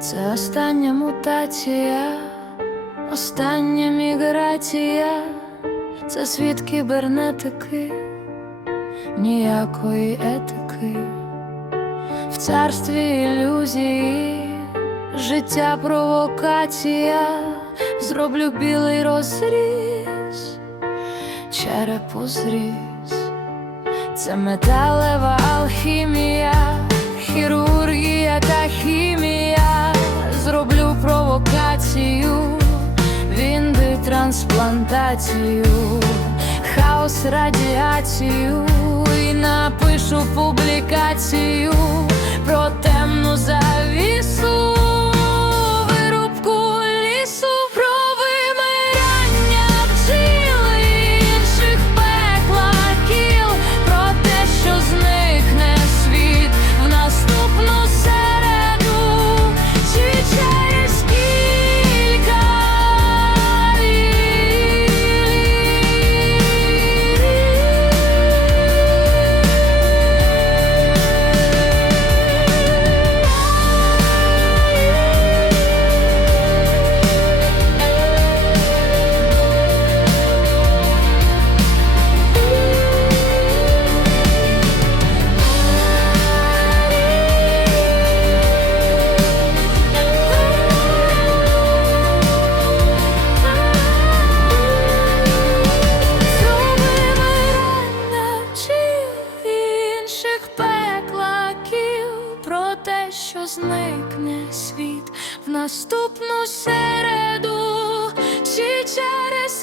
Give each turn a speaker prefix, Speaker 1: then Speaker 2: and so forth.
Speaker 1: Це остання мутація, остання міграція, це світ кібернетики, ніякої етики, в царстві ілюзії, життя провокація, зроблю білий розріз, черепу зріз, це металева алхімія, трансплантацію, хаос радіацію що зникне світ в наступну середу, чи через.